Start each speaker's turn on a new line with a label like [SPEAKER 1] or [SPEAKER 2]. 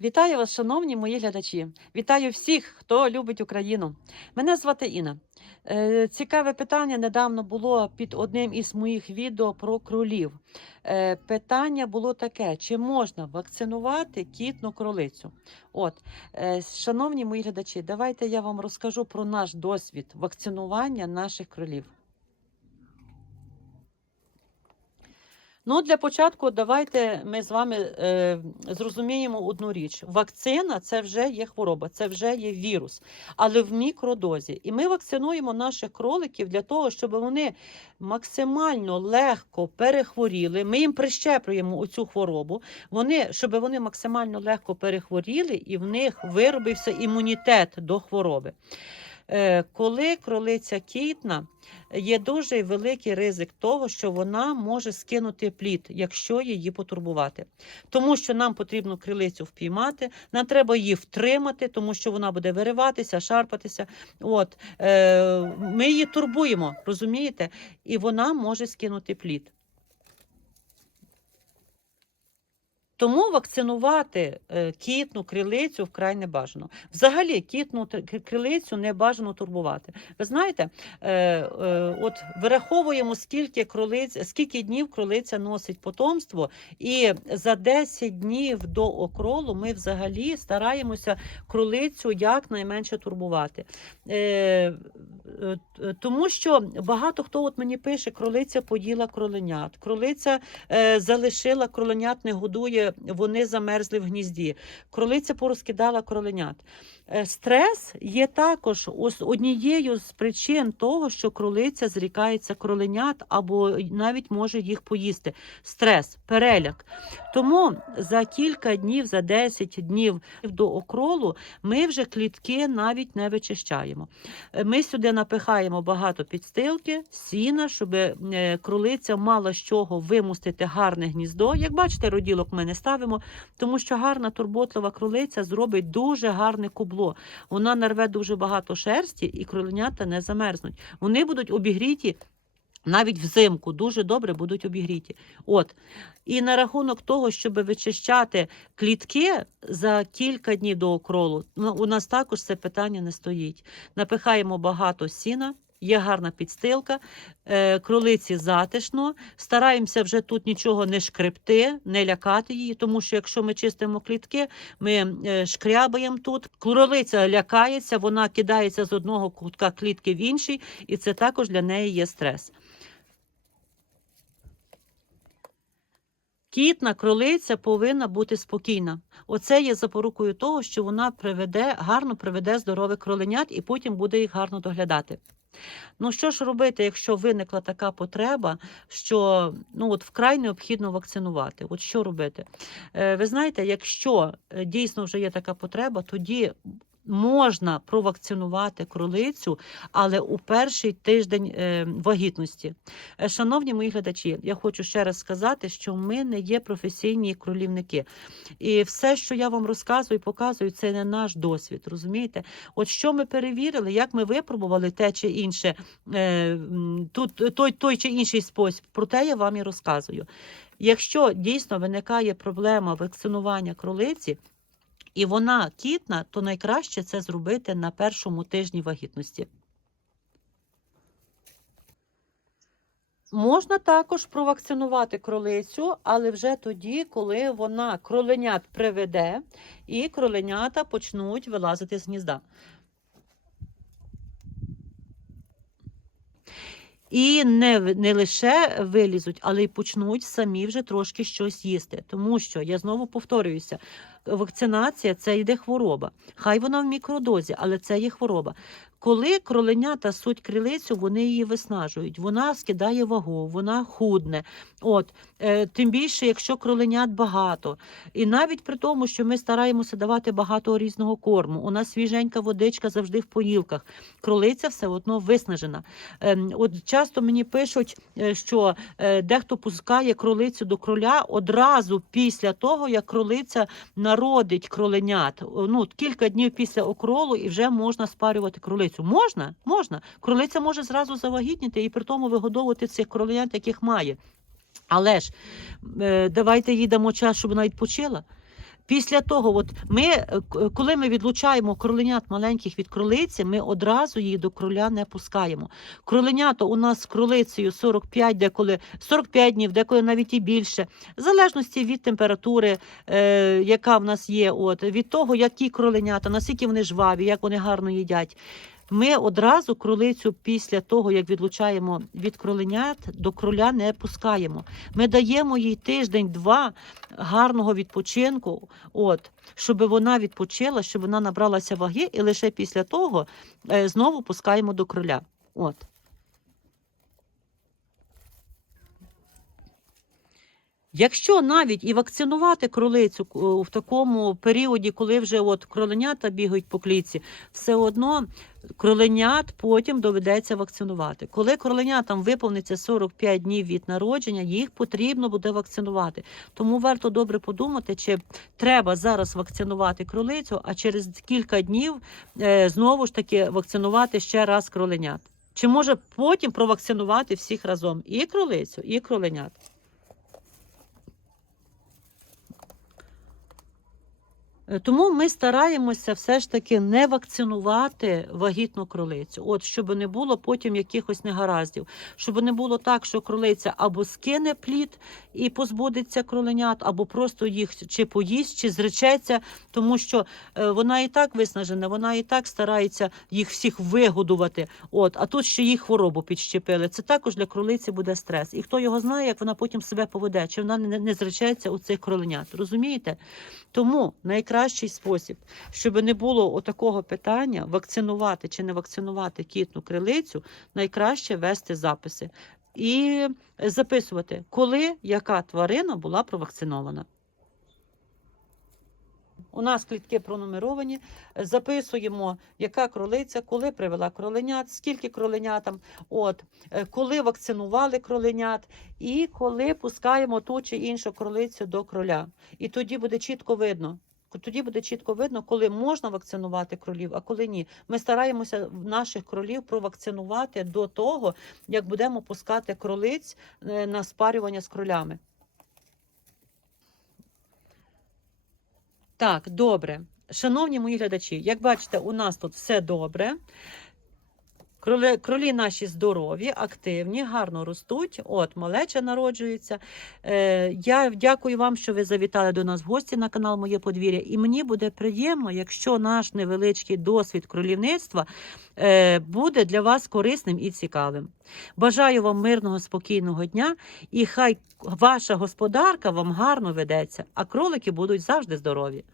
[SPEAKER 1] Вітаю вас, шановні мої глядачі. Вітаю всіх, хто любить Україну. Мене звати Інна. Е, Цікаве питання недавно було під одним із моїх відео про кролів. Е, Питання було таке: чи можна вакцинувати кітну кролицю? От, е, шановні мої глядачі, давайте я вам розкажу про наш досвід вакцинування наших кролів. Ну, для початку давайте ми з вами е, зрозуміємо одну річ: вакцина це вже є хвороба, це вже є вірус, але в мікродозі. І ми вакцинуємо наших кроликів для того, щоб вони максимально легко перехворіли. Ми їм прищеплюємо оцю хворобу. Вони, щоб вони максимально легко перехворіли, і в них виробився імунітет до хвороби. Е, Коли кролиця кітна, є дуже великий ризик того, що вона може скинути плід, якщо її потурбувати. Тому що нам потрібно крилицю впіймати, нам треба її втримати, тому що вона буде вириватися, шарпатися. От, е, ми її турбуємо, розумієте? І вона може скинути плід. Тому вакцинувати е, кітну крилицю вкрай не бажано. Взагалі, кітну крилицю не бажано турбувати. Ви знаєте, е, е, от вираховуємо, скільки кролиць, скільки днів кролиця носить потомство, і за 10 днів до окролу ми взагалі стараємося кролицю якнайменше турбувати. Тому що багато хто от мені пише, кролиця поїла кроленят, кролиця залишила кроленят, не годує, вони замерзли в гнізді. Кролиця порозкидала кроленят. Е, Стрес є також однією з причин того, що кролиця зрікається кроленят або навіть може їх поїсти. Стрес, переляк. Тому за кілька днів, за 10 днів до окролу ми вже клітки навіть не вичищаємо. Е, Ми сюди напихаємо багато підстилки, сіна, щоб е, кролиця мала з чого вимустити гарне гніздо. Як бачите, роділок ми не ставимо, тому що гарна турботлива кролиця зробить дуже гарне кубло. Вона нарве дуже багато шерсті, і кроленята не замерзнуть. Вони будуть обігріті. Навіть взимку дуже добре будуть обігріті. От. І на рахунок того, щоб вичищати клітки за кілька днів до окролу, ну, у нас також це питання не стоїть. Напихаємо багато сіна, є гарна підстилка, е, кролиці затишно. Стараємося вже тут нічого не шкребти, не лякати її, тому що якщо ми чистимо клітки, ми е, шкрябаємо тут. Кролиця лякається, вона кидається з одного кутка клітки в інший, і це також для неї є стрес. Кітна кролиця повинна бути спокійна. Оце є запорукою того, що вона приведе, гарно приведе здорових кроленят і потім буде їх гарно доглядати. Ну що ж робити, якщо виникла така потреба, що ну от вкрай необхідно вакцинувати? От що робити? Е, ви знаєте, якщо е, дійсно вже є така потреба, тоді можна провакцинувати кролицю, але у перший тиждень е, вагітності. Е, Шановні мої глядачі, я хочу ще раз сказати, що ми не є професійні кролівники. І все, що я вам розказую, показую, це не наш досвід. Розумієте? От що ми перевірили, як ми випробували те чи інше, е, тут той, той чи інший спосіб, про те я вам і розказую. Якщо дійсно виникає проблема вакцинування кролиці, і вона кітна, то найкраще це зробити на першому тижні вагітності. Можна також провакцинувати кролицю, але вже тоді, коли вона кроленят приведе, і кроленята почнуть вилазити з гнізда. І не, не лише вилізуть, але й почнуть самі вже трошки щось їсти. Тому що я знову повторююся: вакцинація це йде хвороба. Хай вона в мікродозі, але це є хвороба. Коли кроленята суть крилицю, вони її виснажують. Вона скидає вагу, вона худне. От е, тим більше, якщо кроленят багато. І навіть при тому, що ми стараємося давати багато різного корму. У нас свіженька водичка завжди в поїлках. Кролиця все одно виснажена. Ем, От часто мені пишуть, е, що е, дехто пускає кролицю до кроля одразу після того, як кролиця народить кроленят. Ну, кілька днів після окролу і вже можна спарювати кролицю. Можна? Можна. Кролиця може зразу завагітніти і при тому вигодовувати цих кроленят, яких має. Але ж е, давайте їй дамо час, щоб вона відпочила. Після того, от ми, е, коли ми відлучаємо кроленят маленьких від кролиці, ми одразу її до кроля не пускаємо. Кроленята у нас з кролицею 45, деколи 45 днів, деколи навіть і більше, в залежності від температури, е, яка в нас є, от, від того, які кроленята, наскільки вони жваві, як вони гарно їдять. Ми одразу кролицю після того, як відлучаємо від кроленят, до кроля не пускаємо. Ми даємо їй тиждень-два гарного відпочинку, от, щоб вона відпочила, щоб вона набралася ваги, і лише після того е, знову пускаємо до кроля. От. Якщо навіть і вакцинувати кролицю е, в такому періоді, коли вже от кроленята бігають по клітці, все одно кроленят потім доведеться вакцинувати. Коли кроленятам виповниться 45 днів від народження, їх потрібно буде вакцинувати. Тому варто добре подумати, чи треба зараз вакцинувати кролицю, а через кілька днів е, знову ж таки вакцинувати ще раз кроленят. Чи може потім провакцинувати всіх разом і кролицю, і кроленят. Тому ми стараємося все ж таки не вакцинувати вагітну кролицю, от щоб не було потім якихось негараздів, щоб не було так, що кролиця або скине плід і позбудеться кроленят, або просто їх чи поїсть, чи зречеться, тому що е, вона і так виснажена, вона і так старається їх всіх вигодувати. От, а тут ще їй хворобу підщепили. Це також для кролиці буде стрес. І хто його знає, як вона потім себе поведе, чи вона не, зречеться у цих кроленят. Розумієте? Тому найкращий спосіб, щоб не було отакого питання вакцинувати чи не вакцинувати кітну крилицю, найкраще вести записи і записувати, коли яка тварина була провакцинована. У нас клітки пронумеровані, записуємо, яка кролиця, коли привела кроленят, скільки кроленятам, от, е, коли вакцинували кроленят, і коли пускаємо ту чи іншу кролицю до кроля. І тоді буде чітко видно. Тоді буде чітко видно, коли можна вакцинувати кролів, а коли ні. Ми стараємося наших кролів провакцинувати до того, як будемо пускати кролиць е, на спарювання з кролями. Так, добре. Шановні мої глядачі, як бачите, у нас тут все добре. Кролі, кролі наші здорові, активні, гарно ростуть. От, малеча народжується. Е, я дякую вам, що ви завітали до нас в гості на канал Моє подвір'я. І мені буде приємно, якщо наш невеличкий досвід кролівництва е, буде для вас корисним і цікавим. Бажаю вам мирного, спокійного дня, і хай ваша господарка вам гарно ведеться, а кролики будуть завжди здорові.